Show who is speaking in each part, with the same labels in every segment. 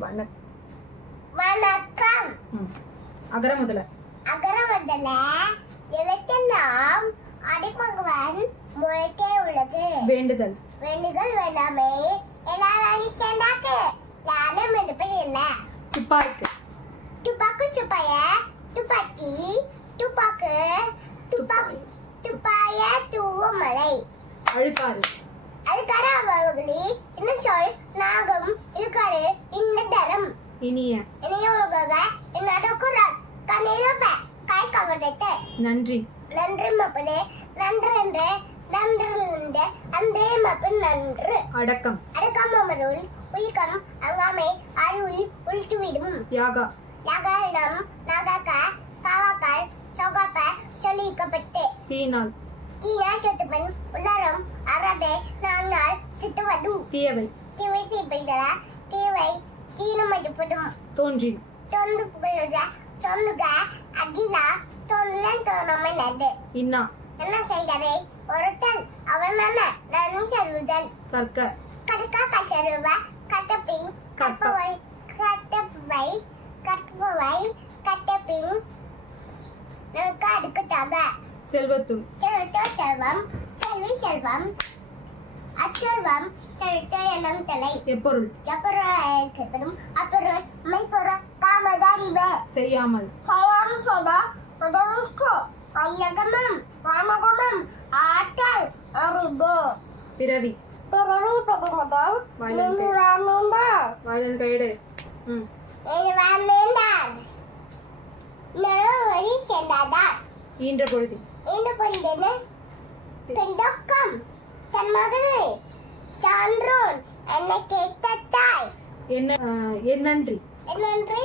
Speaker 1: வணக்
Speaker 2: வணக்கம்.
Speaker 1: அகர முதல.
Speaker 2: அகர முதல எழுத்தெல்லாம் அடிமகவன் முளைக்கே உள்ளது?
Speaker 1: வேண்டுதல்.
Speaker 2: வேண்டுதல் வேண்டாமே எல்லாரும் சேர்ந்தாக்கு யாரும் எடுப்பது இல்ல.
Speaker 1: துப்பாக்கு.
Speaker 2: துப்பாக்கு துப்பாய துப்பாக்கி துப்பாக்கு துப்பாக்கி துப்பாய தூவமலை
Speaker 1: அழுக்காறு.
Speaker 2: அதுக்கார அவர்களே
Speaker 1: இனிய.
Speaker 2: என்னோட குரல் கண்ணீரப்ப கை கவடத்தை
Speaker 1: நன்றி.
Speaker 2: நன்றி மப்பனே நன்றென்று நன்றிலிருந்து அன்றே மப்பு நன்று.
Speaker 1: அடக்கம்.
Speaker 2: அடக்காமருள் உயிக்கம் அங்காமை அருள் உள்துவிடும்.
Speaker 1: யாகா.
Speaker 2: யாகாயினம் நாகாக்க காவாக்கால் சொகாப்ப சொல்லிக்கப்பட்டு
Speaker 1: தீனால்
Speaker 2: தீனா சொத்துப்பன் உள்ளாரம் அறவே நாங்கள் சுத்துவது
Speaker 1: தீயவை.
Speaker 2: தீவை தீப்பைதல தீவை தீனமதிப்படும்
Speaker 1: தோன்றின்
Speaker 2: தொன்று. புகழுக தொன்றுக. அகிலா தொன்றுலன் தோணமை நடு.
Speaker 1: இன்னா.
Speaker 2: என்ன செய்தவை? ஒருத்தல் அவனான நன் செல்லுதல்
Speaker 1: கற்க.
Speaker 2: கடுக்கா கசருவ கட்டப்பின் கற்பவை கட்டப்பவை கற்பவை கட்டப்பின் நமக்கு அடுக்கத்தாக
Speaker 1: செல்வத்துள்
Speaker 2: செலுத்த செல்வம் செல்வி செல்வம் அச்செல்வம் செலுத்த எல்லாம் தலை.
Speaker 1: எப்பொருள்?
Speaker 2: எப்பொருளும் அப்பொருள் மெய்ப்பொருள் காமதாரிவ
Speaker 1: செய்யாமல்.
Speaker 2: சயாம் செய்த உதவிக்கு ஐயகமும் வானகமும் ஆற்றல் அறிவு
Speaker 1: பிறவி.
Speaker 2: பிறவி
Speaker 1: கை.
Speaker 2: நின்றாமீந்தார்
Speaker 1: வாழல் கைடு ம்.
Speaker 2: நின்றாமீந்தார் நடுவழி சென்றாதார்
Speaker 1: ஈன்ற பொழுது.
Speaker 2: இந்த பொழுது பெண்டக்கம் சான்றோன் என்னை கேட்டாய்
Speaker 1: என்ன என் நன்றி.
Speaker 2: என்னன்றி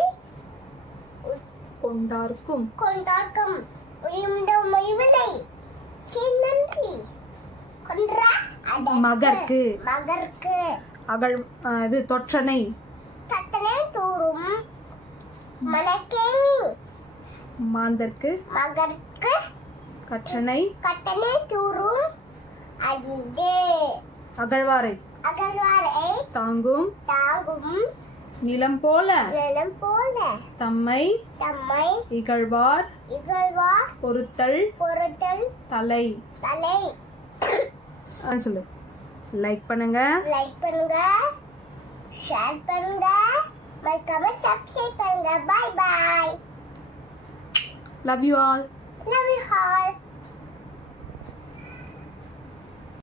Speaker 1: கொண்டார்க்கும்.
Speaker 2: கொண்டார்க்கும். உயிர்ந்த மொய்விலை சின்னன்றி கொன்றா
Speaker 1: மகற்கு. அகழ் ஆஹ், இது தொற்றனை.
Speaker 2: தத்தனை தூரும். மணக்கேணி.
Speaker 1: மாந்தர்க்கு
Speaker 2: மகற்கு.
Speaker 1: கற்றனை.
Speaker 2: கட்டணை தூரும். அகிது
Speaker 1: அகழ்வாரை.
Speaker 2: அகழ்வாரை
Speaker 1: தாங்கும்.
Speaker 2: தாங்கும்.
Speaker 1: நிலம் போல.
Speaker 2: நிலம் போல.
Speaker 1: தம்மை
Speaker 2: தம்மை
Speaker 1: இகழ்வார்.
Speaker 2: இகழ்வார்.
Speaker 1: பொறுத்தல்
Speaker 2: பொறுத்தல்
Speaker 1: தலை.
Speaker 2: தலை.
Speaker 1: சொல்லு. லைக் பண்ணுங்க.
Speaker 2: லைக் பண்ணுங்க. ஷேர் பண்ணுங்க. மறக்காம சப்ஸ்கிரைப் பண்ணுங்க. Bye bye
Speaker 1: love you all
Speaker 2: love you all